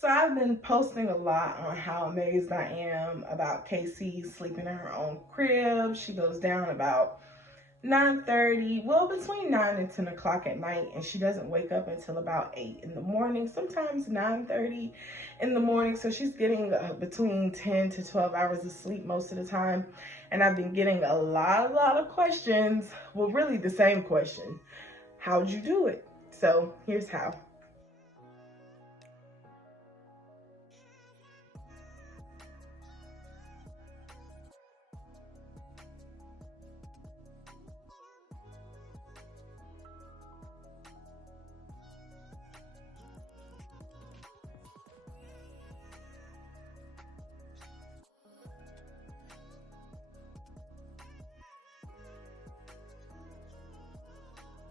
So I've been posting a lot on how amazed I am about Casey sleeping in her own crib. She goes down about 9:30, well, between 9 and 10 o'clock at night, and she doesn't wake up until about 8 in the morning, sometimes 9:30 in the morning. So she's getting between 10 to 12 hours of sleep most of the time. And I've been getting a lot of questions. Well, really the same question. How'd you do it? So here's how.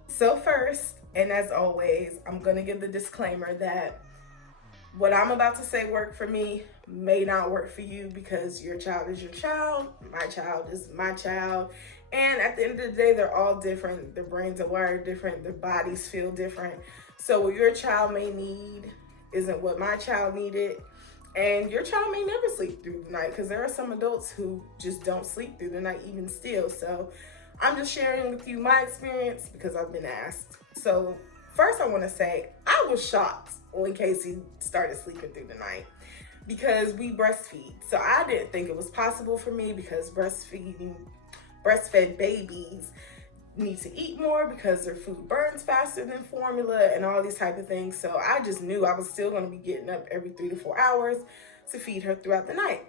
So first, and as always, I'm gonna give the disclaimer that what I'm about to say worked for me may not work for you, because your child is your child, my child is my child, and at the end of the day, they're all different. Their brains are wired different, their bodies feel different. So what your child may need isn't what my child needed, and your child may never sleep through the night, because there are some adults who just don't sleep through the night even still. So I'm just sharing with you my experience because I've been asked. So first I want to say I was shocked when Casey started sleeping through the night, because we breastfeed. So I didn't think it was possible for me, because breastfed babies need to eat more because their food burns faster than formula and all these type of things. So I just knew I was still going to be getting up every 3 to 4 hours to feed her throughout the night.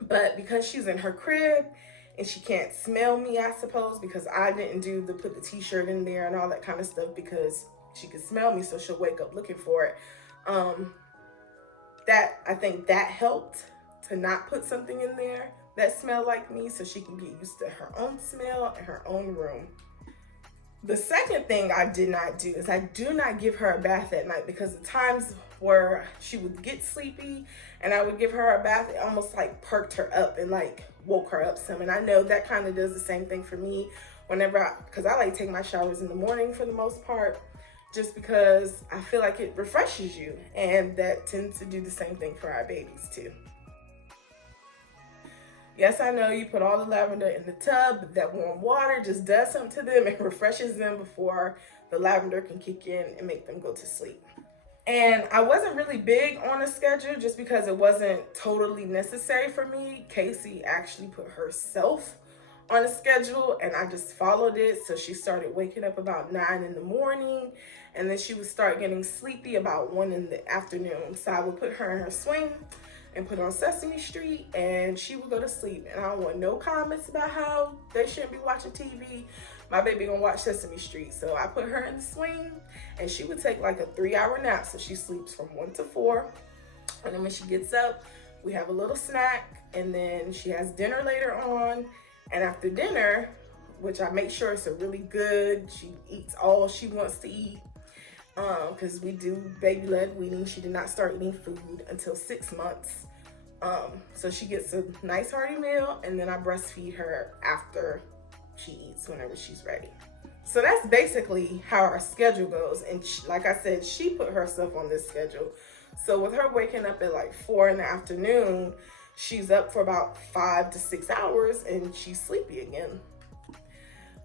But because she's in her crib and she can't smell me, I suppose, because I didn't do the put the t-shirt in there and all that kind of stuff, because she could smell me, so she'll wake up looking for it. I think that helped to not put something in there that smelled like me, so she can get used to her own smell in her own room. The second thing I did not do is I do not give her a bath at night, because the times where she would get sleepy and I would give her a bath, it almost like perked her up and like woke her up some. And I know that kind of does the same thing for me because I like take my showers in the morning for the most part, just because I feel like it refreshes you, and that tends to do the same thing for our babies too. Yes, I know you put all the lavender in the tub, but that warm water just does something to them. It refreshes them before the lavender can kick in and make them go to sleep. And I wasn't really big on a schedule just because it wasn't totally necessary for me. Casey actually put herself on a schedule and I just followed it. So she started waking up about 9 in the morning, and then she would start getting sleepy about 1 in the afternoon. So I would put her in her swing and put on Sesame Street, and she would go to sleep. And I don't want no comments about how they shouldn't be watching TV. My baby gonna watch Sesame Street. So I put her in the swing, and she would take like a 3-hour nap. So she sleeps from 1 to 4. And then when she gets up, we have a little snack, and then she has dinner later on. And after dinner, which I make sure it's a really good, she eats all she wants to eat, because we do baby-led weaning. She did not start eating food until 6 months. So she gets a nice hearty meal, and then I breastfeed her after she eats whenever she's ready. So that's basically how our schedule goes. And like I said, she put herself on this schedule. So with her waking up at like 4 in the afternoon, she's up for about 5 to 6 hours and she's sleepy again.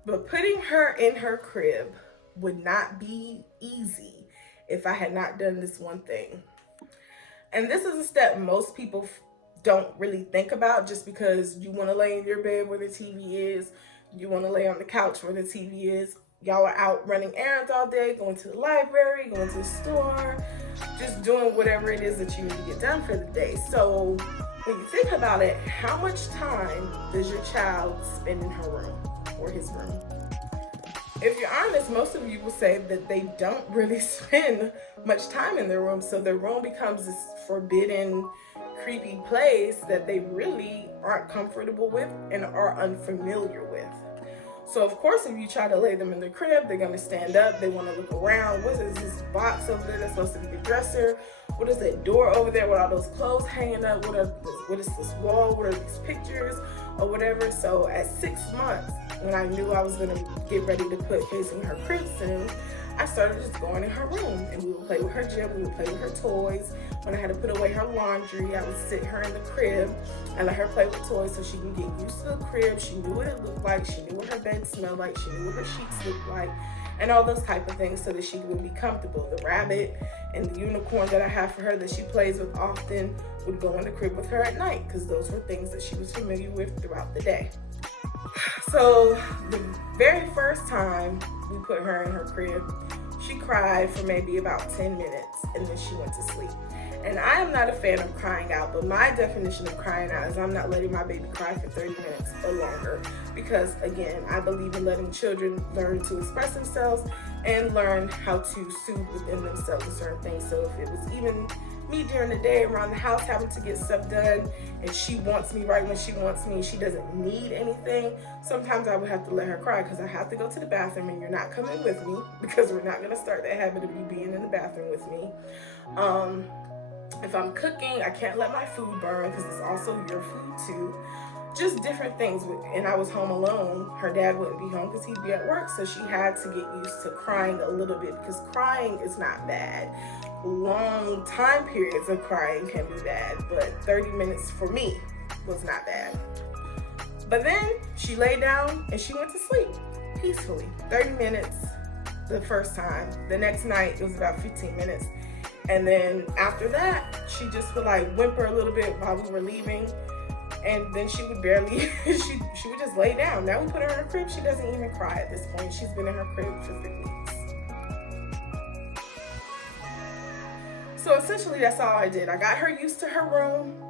But putting her in her crib would not be easy if I had not done this one thing. And this is a step most people don't really think about, just because you want to lay in your bed where the TV is, you want to lay on the couch where the TV is. Y'all are out running errands all day, going to the library, going to the store, just doing whatever it is that you need to get done for the day. So when you think about it, how much time does your child spend in her room or his room? If you're honest, most of you will say that they don't really spend much time in their room. So their room becomes this forbidden, creepy place that they really aren't comfortable with and are unfamiliar with. So of course, if you try to lay them in the crib, they're gonna stand up, they wanna look around. What is this box over there that's supposed to be the dresser? What is that door over there with all those clothes hanging up? What is this wall? What are these pictures or whatever? So at 6 months, when I knew I was gonna get ready to put Casey in her crib soon, I started just going in her room, and we would play with her gym, we would play with her toys. When I had to put away her laundry, I would sit her in the crib and let her play with toys so she can get used to the crib. She knew what it looked like, she knew what her bed smelled like, she knew what her sheets looked like, and all those type of things so that she would be comfortable. The rabbit and the unicorn that I have for her that she plays with often would go in the crib with her at night, because those were things that she was familiar with throughout the day. So the very first time we put her in her crib, she cried for maybe about 10 minutes and then she went to sleep. And I am not a fan of crying out, but my definition of crying out is I'm not letting my baby cry for 30 minutes or longer, because again, I believe in letting children learn to express themselves and learn how to soothe within themselves with certain things. So if it was even me during the day around the house having to get stuff done and she wants me right when she wants me, she doesn't need anything, sometimes I would have to let her cry because I have to go to the bathroom and you're not coming with me, because we're not going to start that habit of you being in the bathroom with me. If I'm cooking, I can't let my food burn because it's also your food too. Just different things. And I was home alone. Her dad wouldn't be home because he'd be at work, so she had to get used to crying a little bit, because crying is not bad. Long time periods of crying can be bad, but 30 minutes for me was not bad. But then she lay down and she went to sleep peacefully. 30 minutes the first time. The next night it was about 15 minutes. And then after that, she just would like whimper a little bit while we were leaving. And then she would barely, she would just lay down. Now we put her in her crib, she doesn't even cry at this point. She's been in her crib for 3 weeks. So essentially that's all I did. I got her used to her room.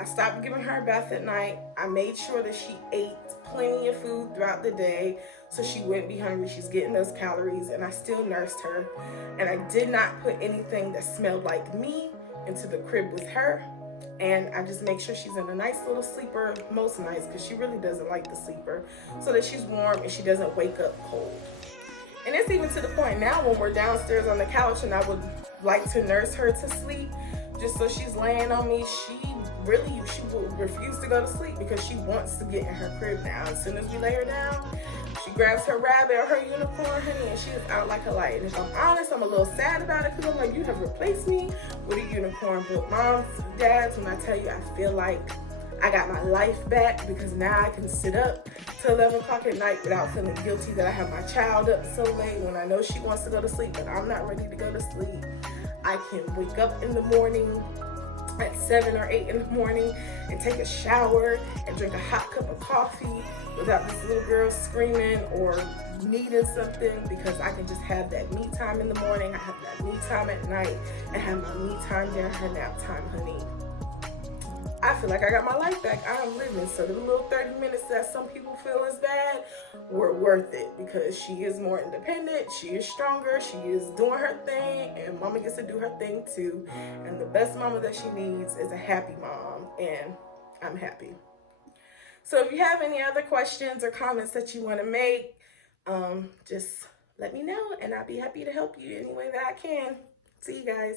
I stopped giving her a bath at night. I made sure that she ate plenty of food throughout the day so she wouldn't be hungry. She's getting those calories, and I still nursed her. And I did not put anything that smelled like me into the crib with her. And I just make sure she's in a nice little sleeper most nights, because she really doesn't like the sleeper, so that she's warm and she doesn't wake up cold. And it's even to the point now when we're downstairs on the couch and I would like to nurse her to sleep, just so she's laying on me, she will refuse to go to sleep because she wants to get in her crib now. As soon as we lay her down, she grabs her rabbit or her unicorn, honey, and she is out like a light. And if I'm honest, I'm a little sad about it, because I'm like, you have replaced me with a unicorn. But moms, dads, when I tell you, I feel like I got my life back, because now I can sit up till 11 o'clock at night without feeling guilty that I have my child up so late when I know she wants to go to sleep, but I'm not ready to go to sleep. I can wake up in the morning at 7 or 8 in the morning and take a shower and drink a hot cup of coffee without this little girl screaming or needing something, because I can just have that me time in the morning, I have that me time at night, and have my me time during her nap time, honey. I feel like I got my life back. I'm living. So the little 30 minutes that some people feel is bad were worth it, because she is more independent, she is stronger, she is doing her thing, and mama gets to do her thing too. And the best mama that she needs is a happy mom, and I'm happy. So if you have any other questions or comments that you want to make, just let me know, and I'll be happy to help you any way that I can. See you guys.